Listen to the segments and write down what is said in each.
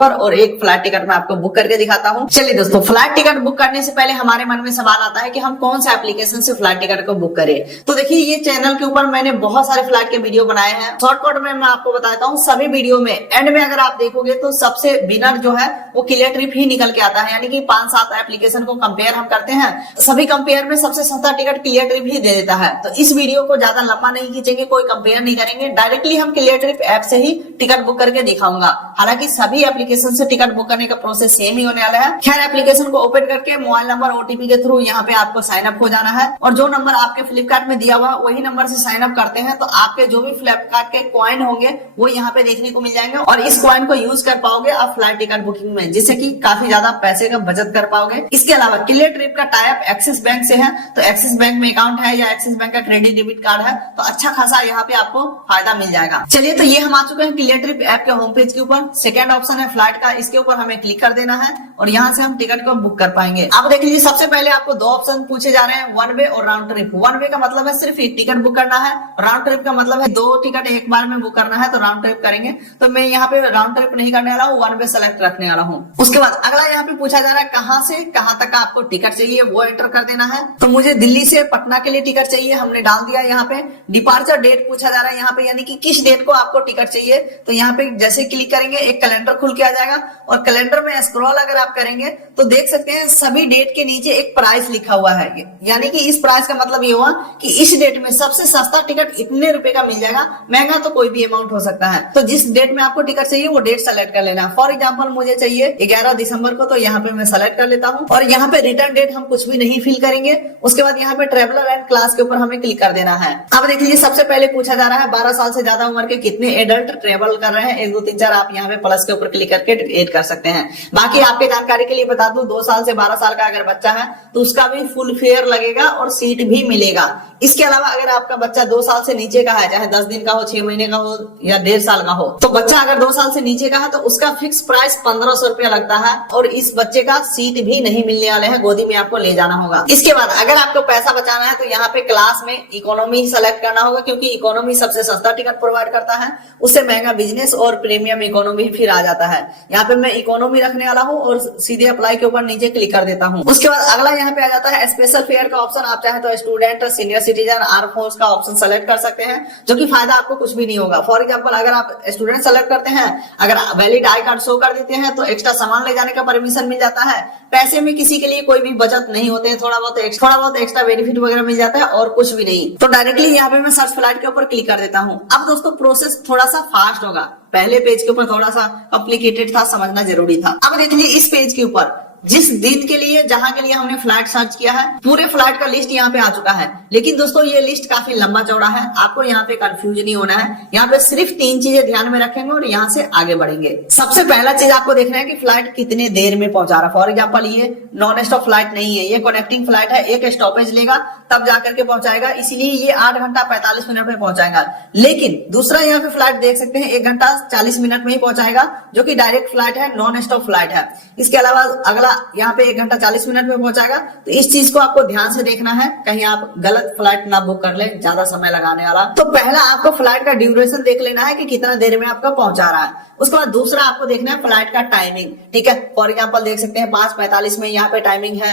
और एक flight ticket मैं आपको बुक करके दिखाता हूँ। चलिए दोस्तों, फ्लाइट टिकट बुक करने से पहले हमारे मन में सवाल आता है कि हम कौन से एप्लीकेशन से फ्लाइट टिकट को बुक करें। तो देखिए, ये चैनल के ऊपर मैंने बहुत सारे फ्लाइट के वीडियो बनाए हैं। शॉर्टकट में मैं आपको बताता हूँ, सभी वीडियो में एंड में अगर आप देखोगे तो सबसे विनर जो है वो क्लियर ट्रिप ही निकल के आता है। यानी कि 5-7 एप्लीकेशन को कंपेयर हम करते हैं, सभी कंपेयर में सबसे सस्ता टिकट क्लियर ट्रिप ही दे देता है। तो इस वीडियो को ज्यादा लंबा नहीं खींचेंगे, कोई कंपेयर नहीं करेंगे, डायरेक्टली हम क्लियर ट्रिप ऐप से ही टिकट बुक करके दिखाऊंगा। हालांकि सभी एप्लीकेशन से टिकट बुक करने का प्रोसेस सेम ही होने वाला है। खैर, एप्लीकेशन को ओपन करके मोबाइल नंबर ओटीपी के थ्रू यहाँ पे आपको साइन अप हो जाना है, और जो नंबर आपके फ्लिपकार्ट में दिया हुआ वही नंबर से साइन अप करते हैं तो आपके जो भी फ्लिपकार्ट के कॉइन होंगे वो यहाँ पे देखने को मिल जाएंगे, और इस कॉइन को यूज कर पाओगे आप फ्लाइट टिकट बुकिंग में, जिससे कि काफी ज्यादा पैसे का बचत कर पाओगे। इसके अलावा क्लियर ट्रिप का टाई अप एक्सिस बैंक से है, तो एक्सिस बैंक में अकाउंट है या एक्सिस बैंक का क्रेडिट डेबिट कार्ड है तो अच्छा खासा यहाँ पे आपको फायदा मिल जाएगा। चलिए, तो ये हम आ चुके हैं क्लियर ट्रिप ऐप के होम पेज के ऊपर। सेकंड ऑप्शन है फ्लाइट का, इसके ऊपर हमें क्लिक कर देना है और यहाँ से हम टिकट को बुक कर पाएंगे। अब देख लीजिए, सबसे पहले आपको 2 ऑप्शन पूछे जा रहे हैं, वन वे और राउंड ट्रिप। वन वे का मतलब है सिर्फ एक टिकट बुक करना है, राउंड ट्रिप का मतलब है 2 टिकट एक बार में बुक करना है, तो राउंड ट्रिप करेंगे। तो मैं यहाँ पे राउंड ट्रिप नहीं करने वाला हूँ, वन वे सेलेक्ट रखने वाला हूँ। उसके बाद अगला यहाँ पे पूछा जा रहा है कहाँ से कहाँ तक का आपको टिकट चाहिए, वो एंटर कर देना है। तो मुझे दिल्ली से पटना के लिए टिकट चाहिए, हमने डाल दिया यहाँ पे। डिपार्चर डेट पूछा जा रहा है यहाँ पे, यानी कि किस डेट को आपको टिकट चाहिए। तो यहाँ पे जैसे क्लिक करेंगे एक कैलेंडर खुल के आ जाएगा, और कैलेंडर में स्क्रॉल अगर आप करेंगे तो देख सकते हैं सभी डेट के नीचे एक प्राइस लिखा हुआ है। यानी कि इस प्राइस का मतलब ये हुआ कि इस डेट में सबसे सस्ता टिकट इतने रुपए का मिल जाएगा, महंगा तो कोई भी अमाउंट हो सकता है। तो जिस डेट में आपको टिकट चाहिए वो डेट सेलेक्ट कर लेना। फॉर एग्जांपल मुझे चाहिए 11 दिसंबर को, तो यहाँ पे मैं सेलेक्ट कर लेता हूँ, और यहाँ पे रिटर्न डेट हम कुछ भी नहीं फिल करेंगे। उसके बाद यहाँ पे ट्रेवलर एंड क्लास के ऊपर हमें क्लिक कर देना है। अब देख लीजिए, सबसे पहले पूछा जा रहा है 12 साल से ज्यादा उम्र के कितने एडल्ट ट्रेवल कर रहे हैं। 1 2 3 4 आप यहाँ पे प्लस के ऊपर क्लिक करके एड कर सकते हैं। बाकी आपके जानकारी के लिए बता दूं, 2 साल से 12 साल का अगर बच्चा है तो उसका भी फुल फेयर लगेगा और सीट भी मिलेगा। इसके अलावा अगर आपका बच्चा 2 साल से नीचे का है, चाहे 10 दिन का हो, 6 महीने का हो या 1.5 साल का हो, तो बच्चा अगर 2 साल से नीचे का है तो उसका फिक्स प्राइस 1500 रुपया लगता है, और इस बच्चे का सीट भी नहीं मिलने वाले हैं, गोदी में आपको ले जाना होगा। इसके बाद अगर आपको पैसा बचाना है तो यहाँ पे क्लास में इकोनॉमी सेलेक्ट करना होगा, क्योंकि इकोनॉमी सबसे सस्ता टिकट प्रोवाइड करता है, उससे महंगा बिजनेस और प्रीमियम इकोनॉमी फिर आ जाता है। यहाँ पे मैं इकोनॉमी रखने वाला हूँ और सीधे अप्लाई के ऊपर नीचे क्लिक कर देता हूँ। उसके बाद अगला यहाँ पे आ जाता है स्पेशल फेयर का ऑप्शन। आप चाहे तो student, senior citizen, arm force का ऑप्शन सेलेक्ट कर सकते हैं, जो कि फायदा आपको कुछ भी नहीं होगा। फॉर एग्जांपल अगर आप स्टूडेंट सेलेक्ट करते हैं, अगर वैलिड आई कार्ड शो कर देते हैं तो एक्स्ट्रा सामान ले जाने का परमिशन मिल जाता है। पैसे में किसी के लिए कोई भी बचत नहीं होते हैं, थोड़ा बहुत एक्स्ट्रा बेनिफिट वगैरह मिल जाता है और कुछ भी नहीं। तो डायरेक्टली यहाँ पे मैं सर्च फ्लाइट के ऊपर क्लिक कर देता हूँ। अब दोस्तों, प्रोसेस थोड़ा सा फास्ट होगा, पहले पेज के ऊपर थोड़ा सा कॉम्प्लिकेटेड था, समझना जरूरी था। अब देख लीजिए, इस पेज के ऊपर जिस दिन के लिए, जहां के लिए हमने फ्लाइट सर्च किया है, पूरे फ्लाइट का लिस्ट यहाँ पे आ चुका है। लेकिन दोस्तों, ये लिस्ट काफी लंबा चौड़ा है, आपको यहाँ पे कंफ्यूज नहीं होना है। यहाँ पे सिर्फ 3 चीजें ध्यान में रखेंगे और यहाँ से आगे बढ़ेंगे। सबसे पहला चीज आपको देखना है कि फ्लाइट कितने देर में पहुंचा रहा है। फॉर एग्जाम्पल ये नॉन स्टॉप फ्लाइट नहीं है, ये कनेक्टिंग फ्लाइट है, एक स्टॉपेज लेगा तब जाकर के पहुंचाएगा, इसीलिए ये 8 घंटा 45 मिनट में पहुंचाएगा। लेकिन दूसरा यहाँ पे फ्लाइट देख सकते हैं 1 घंटा 40 मिनट में ही पहुंचाएगा, जो कि डायरेक्ट फ्लाइट है, नॉन स्टॉप फ्लाइट है। इसके अलावा अगला यहाँ पे 1 घंटा 40 मिनट में पहुंचाएगा। तो इस चीज को आपको ध्यान से देखना है, कहीं आप गलत फ्लाइट ना बुक कर ले, ज्यादा समय लगाने वाला। तो पहला आपको फ्लाइट का ड्यूरेशन देख लेना है कि कितना देर में आपका पहुंचा रहा है। उसके बाद दूसरा आपको देखना है फ्लाइट का टाइमिंग। ठीक है, फॉर एग्जांपल देख सकते हैं 5:45 में यहाँ पे टाइमिंग है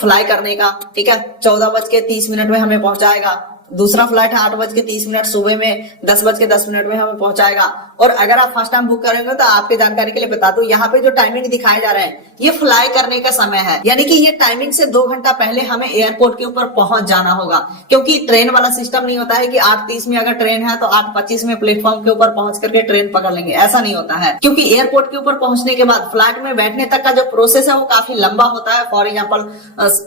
फ्लाई करने का। ठीक है, 14:30 में हमें पहुंचाएगा। दूसरा फ्लाइट है 8:30 सुबह में, 10:10 में हमें पहुंचाएगा। और अगर आप फर्स्ट टाइम बुक करेंगे तो आपके जानकारी के लिए बता दूं, यहाँ पे जो टाइमिंग दिखाए जा रहे हैं ये फ्लाई करने का समय है, यानी कि ये टाइमिंग से 2 घंटा पहले हमें एयरपोर्ट के ऊपर पहुंच जाना होगा। क्योंकि ट्रेन वाला सिस्टम नहीं होता है कि 8:30 में अगर ट्रेन है तो 8:25 में प्लेटफॉर्म के ऊपर पहुंच करके ट्रेन पकड़ लेंगे, ऐसा नहीं होता है। क्योंकि एयरपोर्ट के ऊपर पहुंचने के बाद फ्लाइट में बैठने तक का जो प्रोसेस है वो काफी लंबा होता है। फॉर एग्जाम्पल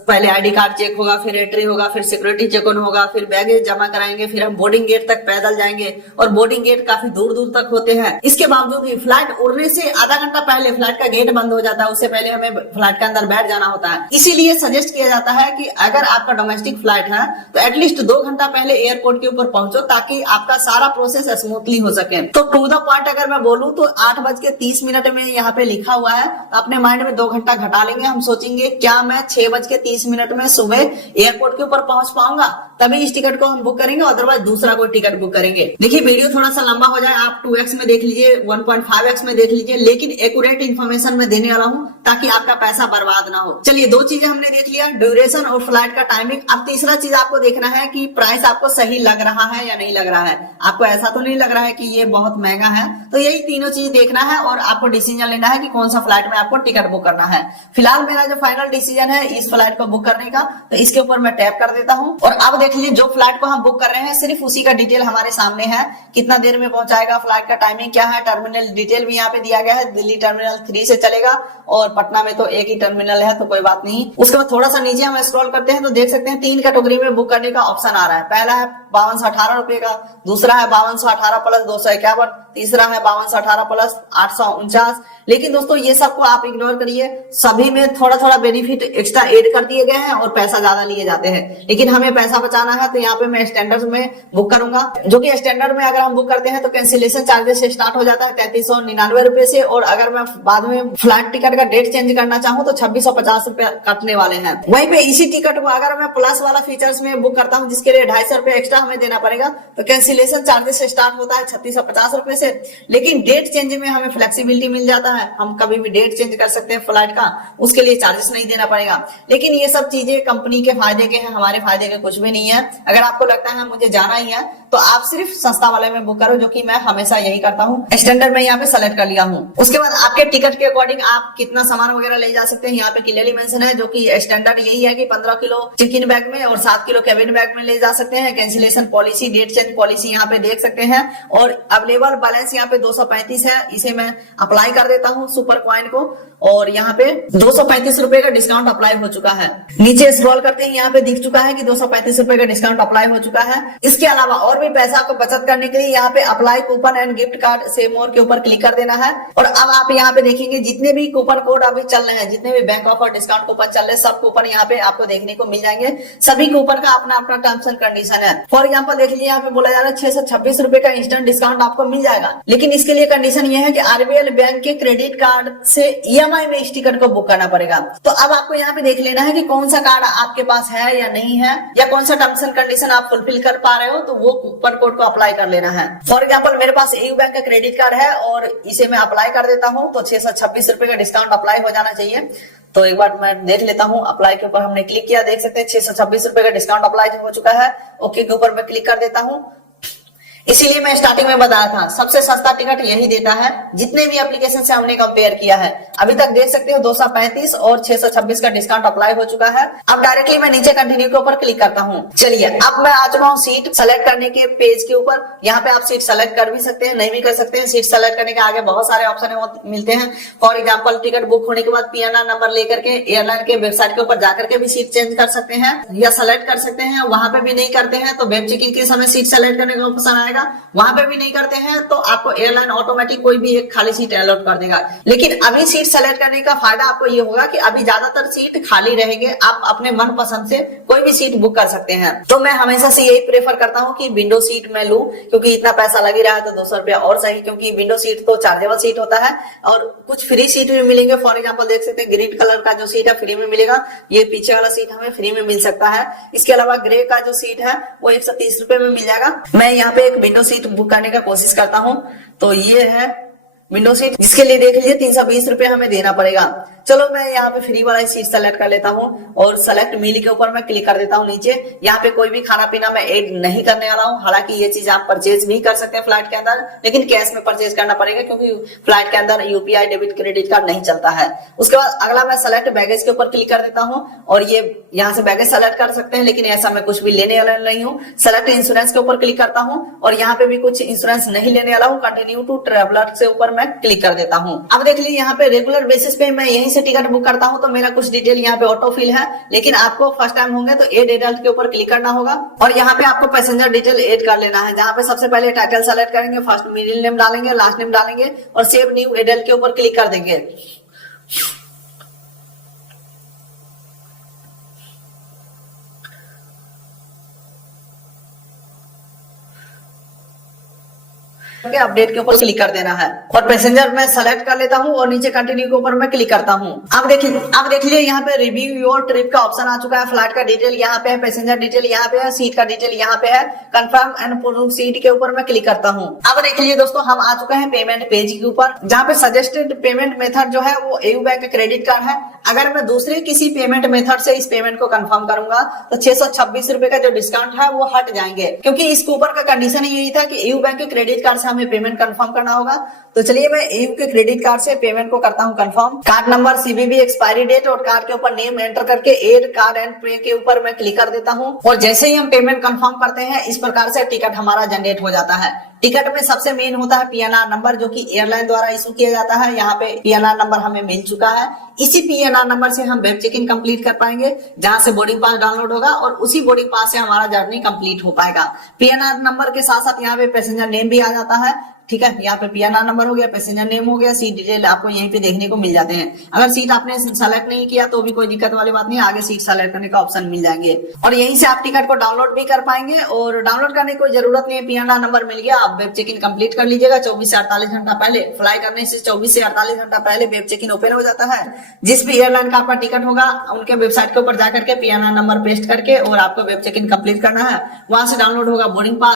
पहले ID कार्ड चेक होगा, फिर एंट्री होगा, फिर सिक्योरिटी चेक इन होगा, फिर बैगेज जमा कराएंगे, फिर हम बोर्डिंग गेट तक पैदल जाएंगे, और बोर्डिंग गेट काफी दूर दूर तक होते हैं। इसके बावजूद भी फ्लाइट उड़ने से आधा घंटा पहले फ्लाइट का गेट बंद हो जाता है, उससे पहले पहले हमें फ्लाइट के अंदर बैठ जाना होता है। इसीलिए सजेस्ट किया जाता है कि अगर आपका डोमेस्टिक फ्लाइट है तो एटलीस्ट 2 घंटा पहले एयरपोर्ट के ऊपर पहुंचो, ताकि आपका सारा प्रोसेस स्मूथली हो सके। तो टू द पॉइंट अगर मैं बोलूं तो 8:30 में यहाँ पे लिखा हुआ है, अपने माइंड में 2 घंटा घटा लेंगे। हम सोचेंगे क्या मैं 6:30 में सुबह एयरपोर्ट के ऊपर पहुंच पाऊंगा, तभी इस टिकट को हम बुक करेंगे, अदरवाइज दूसरा कोई टिकट बुक करेंगे। देखिए वीडियो थोड़ा सा लंबा हो जाए, आप 2x में देख लीजिए, 1.5x में देख लीजिए, लेकिन एक्यूरेट इन्फॉर्मेशन में देने वाला हूं ताकि आपका पैसा बर्बाद ना हो। चलिए 2 चीजें हमने देख लिया, ड्यूरेशन और फ्लाइट का टाइमिंग। अब तीसरा चीज आपको देखना है कि प्राइस आपको सही लग रहा है या नहीं लग रहा है। आपको ऐसा तो नहीं लग रहा है कि ये बहुत महंगा है। तो यही तीनों चीज देखना है और आपको डिसीजन लेना है कि कौन सा फ्लाइट में आपको टिकट बुक करना है। फिलहाल मेरा जो फाइनल डिसीजन है इस फ्लाइट को बुक करने का, तो इसके ऊपर मैं टैप कर देता हूं और अब देख लीजिए जो फ्लाइट को हम बुक कर रहे हैं सिर्फ उसी का डिटेल हमारे सामने है। कितना देर में पहुंचाएगा, फ्लाइट का टाइमिंग क्या है, टर्मिनल डिटेल भी यहाँ पे दिया गया है। दिल्ली टर्मिनल 3 से चलेगा और पटना में तो एक ही टर्मिनल है, तो कोई बात नहीं। उसके बाद थोड़ा सा नीचे हम स्क्रॉल करते हैं तो देख सकते हैं 3 कैटेगरी में बुक करने का ऑप्शन आ रहा है। पहला है 5218 रुपए का, दूसरा है 5218 प्लस 251, तीसरा है 5218 प्लस 849। लेकिन दोस्तों ये सबको आप इग्नोर करिए, सभी में थोड़ा थोड़ा बेनिफिट एक्स्ट्रा ऐड कर दिए गए हैं और पैसा ज्यादा लिए जाते हैं। लेकिन हमें पैसा बचाना है तो यहाँ पे मैं स्टैंडर्ड में बुक करूंगा, जो कि स्टैंडर्ड में अगर हम बुक करते हैं तो कैंसिलेशन चार्जेस से स्टार्ट हो जाता है 3399 रुपए से, और अगर मैं बाद में फ्लाइट टिकट का डेट चेंज करना चाहूँ तो 2650 रुपए कटने वाले हैं। वहीं पे इसी टिकट को अगर मैं प्लस वाला फीचर्स में बुक करता हूँ जिसके लिए 250 रुपए एक्स्ट्रा हमें देना पड़ेगा, तो कैंसिलेशन चार्जेस से स्टार्ट होता है 3650 रुपए से। लेकिन डेट चेंज में हमें फ्लेक्सिबिलिटी मिल जाता है, हम कभी भी डेट चेंज कर सकते हैं फ्लाइट का, उसके लिए चार्जेस नहीं देना पड़ेगा। लेकिन ये सब चीजें कंपनी के फायदे के हैं, हमारे फायदे के कुछ भी नहीं है। अगर आपको लगता है मुझे जाना ही है तो आप सिर्फ सस्ता वाले में बुक करो, जो कि मैं हमेशा यही करता हूँ। स्टैंडर्ड में यहाँ पे सेलेक्ट कर लिया हूँ। उसके बाद आपके टिकट के अकॉर्डिंग आप कितना सामान वगैरह ले जा सकते हैं यहाँ पे क्लियरली मेंशन है, जो कि स्टैंडर्ड यही है कि 15 किलो चेक इन बैग में और 7 किलो केबिन बैग में ले जा सकते हैं। Cancellation policy, date change policy यहाँ पे देख सकते हैं, और अवेलेबल बैलेंस यहाँ पे 235 है। इसे मैं अप्लाई कर देता हूँ सुपर कॉइन को, और यहाँ पे 235 रुपए का डिस्काउंट अप्लाई हो चुका है। नीचे स्क्रॉल करते हैं, यहाँ पे दिख चुका है कि 235 रुपए का डिस्काउंट अप्लाई हो चुका है। इसके अलावा और भी पैसा को बचत करने के लिए यहाँ पे apply coupon and gift card से मोर के ऊपर क्लिक कर देना है। और अब आप यहाँ पे देखेंगे जितने भी कूपन कोड अभी चल रहे हैं, जितने भी बैंक ऑफर डिस्काउंट कूपन चल रहे हैं, सब कूपन यहाँ पे आपको देखने को मिल जाएंगे। सभी कूपन का अपना अपना टर्म्स एंड कंडीशन है। फॉर एग्जाम्पल देख लीजिए, यहाँ पे बोला जा रहा है 626 रुपए का इंस्टेंट डिस्काउंट आपको मिल जाएगा। लेकिन इसके लिए कंडीशन ये है कि आरबीएल बैंक के क्रेडिट कार्ड से ईएमआई में इस टिकट को बुक करना पड़ेगा। तो अब आपको यहाँ पे देख लेना है कि कौन सा कार्ड आपके पास है या नहीं है, या कौन सा टर्म्स एंड कंडीशन आप फुलफिल कर पा रहे हो, तो वो कूपन कोड को अप्लाई कर लेना है। फॉर एग्जाम्पल मेरे पास एयू बैंक का क्रेडिट कार्ड है और इसे मैं अप्लाई कर देता हूँ, तो 626 रुपए का डिस्काउंट अप्लाई हो जाना चाहिए। तो एक बार मैं देख लेता हूँ। अप्लाई के ऊपर हमने क्लिक किया, देख सकते हैं 626 रुपए का डिस्काउंट अप्लाई हो चुका है। ओके के ऊपर मैं क्लिक कर देता हूँ। इसीलिए मैं स्टार्टिंग में बताया था सबसे सस्ता टिकट यही देता है, जितने भी एप्लीकेशन से हमने कंपेयर किया है। अभी तक देख सकते हो 235 और 626 का डिस्काउंट अप्लाई हो चुका है। अब डायरेक्टली मैं नीचे कंटिन्यू के ऊपर क्लिक करता हूँ। चलिए अब मैं आ चुका हूँ सीट सेलेक्ट करने के पेज के ऊपर। यहाँ पे आप सीट सेलेक्ट कर भी सकते हैं, नहीं भी कर सकते हैं। सीट सेलेक्ट करने के आगे बहुत सारे ऑप्शन मिलते हैं। फॉर एग्जाम्पल टिकट बुक होने के बाद पीएनआर नंबर लेकर के एयरलाइन के वेबसाइट के ऊपर जाकर के भी सीट चेंज कर सकते हैं या सेलेक्ट कर सकते हैं। वहां पे भी नहीं करते हैं तो वेब चेकिंग के समय सीट सेलेक्ट करने का ऑप्शन आएगा, वहां पे भी नहीं करते हैं तो आपको एयरलाइन ऑटोमेटिक कोई भी एक खाली सीट अलॉट कर देगा। लेकिन अभी सीट सेलेक्ट करने का फायदा आपको ये होगा कि अभी ज्यादातर सीट खाली रहेंगे, आप अपने मन पसंद से कोई भी सीट बुक कर सकते हैं। तो मैं हमेशा से यही प्रेफर करता हूँ कि विंडो सीट मैं लूं, क्योंकि इतना पैसा लग ही रहा है तो 200 रुपया और सही, क्योंकि विंडो सीट तो चार्जेबल सीट होता है और कुछ फ्री सीट भी मिलेंगे। फॉर एग्जाम्पल देख सकते हैं ग्रीन कलर का जो सीट है फ्री में मिलेगा, ये पीछे वाला सीट हमें फ्री में मिल सकता है। इसके अलावा ग्रे का जो सीट है वो 130 रुपए में मिल जाएगा। मैं यहाँ पे एक विंडो सीट बुक करने का कोशिश करता हूं, तो ये है विंडो सीट, जिसके लिए देख लीजिए 320 रुपए हमें देना पड़ेगा। चलो मैं यहाँ पे फ्री वाला सीट सेलेक्ट कर लेता हूँ और सेलेक्ट मील के ऊपर मैं क्लिक कर देता हूँ नीचे। यहाँ पे कोई भी खाना पीना मैं ऐड नहीं करने वाला हूँ। हालांकि ये चीज आप परचेज भी कर सकते हैं फ्लाइट के अंदर, लेकिन कैश में परचेज करना पड़ेगा क्योंकि फ्लाइट के अंदर यूपीआई डेबिट क्रेडिट कार्ड नहीं चलता है। उसके बाद अगला मैं सेलेक्ट बैगेज के ऊपर क्लिक कर देता हूँ और ये यहाँ से बैगेज सेलेक्ट कर सकते हैं, लेकिन ऐसा मैं कुछ भी लेने वाला नहीं हूँ। सेलेक्ट इंश्योरेंस के ऊपर क्लिक करता हूँ और यहाँ पे भी कुछ इंश्योरेंस नहीं लेने वाला हूँ। कंटिन्यू टू ट्रेवलर से ऊपर मैं क्लिक कर देता हूँ। अब देख लीजिए यहाँ पे रेगुलर बेसिस पे मैं यहीं से टिकट बुक करता हूँ तो मेरा कुछ डिटेल यहाँ पे ऑटो फिल है, लेकिन आपको फर्स्ट टाइम होंगे तो एड एडल्ट के ऊपर क्लिक करना होगा और यहाँ पे आपको पैसेंजर डिटेल ऐड कर लेना है। जहाँ पे सबसे पहले टाइटल सेलेक्ट करेंगे, फर्स्ट मिडिल नेम डालेंगे, लास्ट नेम डालेंगे और सेव न्यू एडल्ट के ऊपर क्लिक कर देंगे। अपडेट के ऊपर क्लिक कर देना है और पैसेंजर मैं सेलेक्ट कर लेता हूँ और नीचे कंटिन्यू के ऊपर मैं क्लिक करता हूँ। अब देख लीजिए यहाँ पे रिव्यू योर ट्रिप का ऑप्शन आ चुका है। फ्लाइट का डिटेल यहाँ पे है, पैसेंजर डिटेल यहाँ पे है, सीट का डिटेल यहाँ पे है। कंफर्म एंड प्रूव सीट के ऊपर मैं क्लिक करता हूँ। अब देख लीजिए दोस्तों, हम आ चुके हैं पेमेंट पेज के ऊपर, जहाँ पे सजेस्टेड पेमेंट मेथड जो है वो एयू बैंक क्रेडिट कार्ड है। अगर मैं दूसरे किसी पेमेंट मेथड से इस पेमेंट को कंफर्म करूंगा तो 626 रुपए का जो डिस्काउंट है वो हट जाएंगे, क्योंकि इसके ऊपर का कंडीशन यही था कि एयू बैंक के क्रेडिट कार्ड से हमें पेमेंट कंफर्म करना होगा। तो चलिए मैं एयू के क्रेडिट कार्ड से पेमेंट को करता हूं confirm. Card number, CVV, expiry date और कार्ड के ऊपर नेम एंटर करके एड कार्ड एंड पे के ऊपर मैं क्लिक कर देता हूं और जैसे ही हम पेमेंट कंफर्म करते हैं इस प्रकार से टिकट हमारा जनरेट हो जाता है। टिकट में सबसे मेन होता है पीएनआर नंबर, जो कि एयरलाइन द्वारा इशू किया जाता है। यहाँ पे पीएनआर नंबर हमें मिल चुका है। इसी पीएनआर नंबर से हम वेब चेक इन कंप्लीट कर पाएंगे, जहां से बोर्डिंग पास डाउनलोड होगा और उसी बोर्डिंग पास से हमारा जर्नी कंप्लीट हो पाएगा। पीएनआर नंबर के साथ साथ यहाँ पे पैसेंजर नेम भी आ जाता है। ठीक है, यहाँ पे पीएनआर नंबर हो गया, पैसेंजर नेम हो गया, सीट डिटेल आपको यहीं पे देखने को मिल जाते हैं। अगर सीट आपने सेलेक्ट नहीं किया तो भी कोई दिक्कत वाली बात नहीं, आगे सीट सेलेक्ट करने का ऑप्शन मिल जाएंगे और यहीं से आप टिकट को डाउनलोड भी कर पाएंगे। और डाउनलोड करने की कोई जरूरत नहीं है, पीएनआर नंबर मिल गया, आप वेब चेक इन कंप्लीट कर लीजिएगा। 24 से 48 घंटा पहले, फ्लाई करने से 24 से 48 घंटा पहले वेब चेक इन ओपन हो जाता है। जिस भी एयरलाइन का आपका टिकट होगा उनके वेबसाइट के ऊपर जाकर के पीएनआर नंबर पेस्ट करके और आपको वेब चेक इन कंप्लीट करना है। वहां से डाउनलोड होगा बोर्डिंग पास।